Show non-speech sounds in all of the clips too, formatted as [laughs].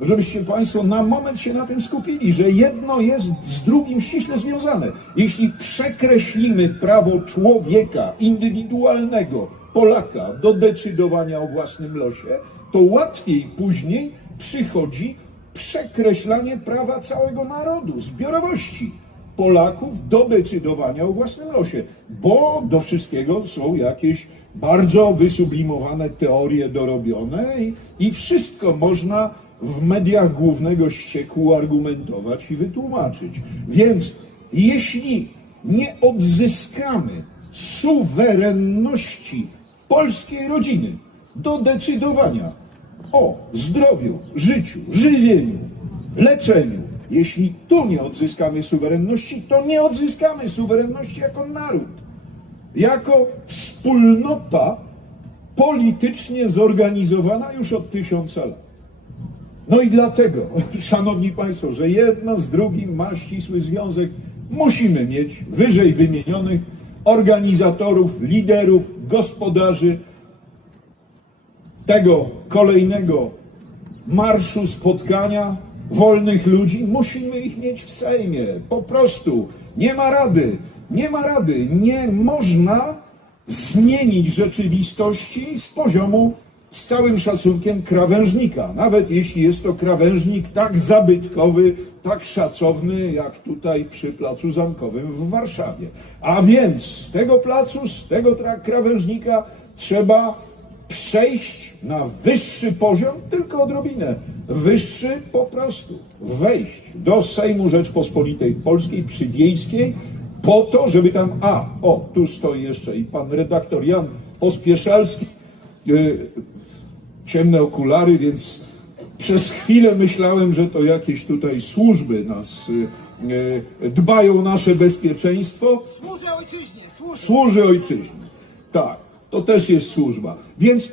żebyście Państwo na moment się na tym skupili, że jedno jest z drugim ściśle związane. Jeśli przekreślimy prawo człowieka, indywidualnego, Polaka do decydowania o własnym losie, to łatwiej później przychodzi przekreślanie prawa całego narodu, zbiorowości. Polaków do decydowania o własnym losie, bo do wszystkiego są jakieś bardzo wysublimowane teorie dorobione i, i wszystko można w mediach głównego ścieku argumentować i wytłumaczyć. Więc jeśli nie odzyskamy suwerenności polskiej rodziny do decydowania o zdrowiu, życiu, żywieniu, leczeniu. Jeśli tu nie odzyskamy suwerenności, to nie odzyskamy suwerenności jako naród, jako wspólnota politycznie zorganizowana już od tysiąca lat. No i dlatego, [laughs] szanowni państwo, że jedno z drugim ma ścisły związek, musimy mieć wyżej wymienionych organizatorów, liderów, gospodarzy tego kolejnego marszu spotkania wolnych ludzi. Musimy ich mieć w Sejmie. Po prostu nie ma rady, nie ma rady, nie można zmienić rzeczywistości z poziomu z całym szacunkiem krawężnika, nawet jeśli jest to krawężnik tak zabytkowy, tak szacowny, jak tutaj przy Placu Zamkowym w Warszawie. A więc z tego placu, z tego krawężnika trzeba przejść na wyższy poziom, tylko odrobinę, wyższy po prostu, wejść do Sejmu Rzeczpospolitej Polskiej przy Wiejskiej, po to, żeby tam, a, o, tu stoi jeszcze i pan redaktor Jan Pospieszalski, y, ciemne okulary, więc przez chwilę myślałem, że to jakieś tutaj służby nas y, y, dbają o nasze bezpieczeństwo. Służę ojczyźnie, służę. Służy ojczyźnie. Tak, to też jest służba. Więc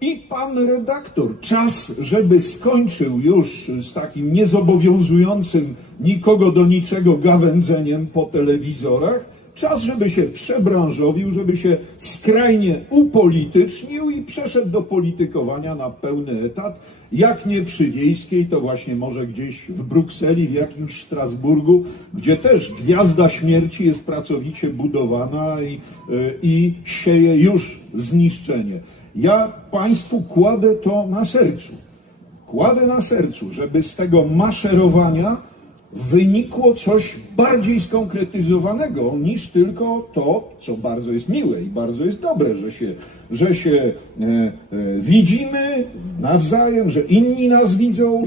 i pan redaktor, czas, żeby skończył już z takim niezobowiązującym nikogo do niczego gawędzeniem po telewizorach, czas, żeby się przebranżowił, żeby się skrajnie upolitycznił i przeszedł do politykowania na pełny etat. Jak nie przy Wiejskiej, to właśnie może gdzieś w Brukseli, w jakimś Strasburgu, gdzie też gwiazda śmierci jest pracowicie budowana i, y, i sieje już zniszczenie. Ja Państwu kładę to na sercu. Kładę na sercu, żeby z tego maszerowania wynikło coś bardziej skonkretyzowanego niż tylko to, co bardzo jest miłe i bardzo jest dobre, że się, że się e, e, widzimy nawzajem, że inni nas widzą,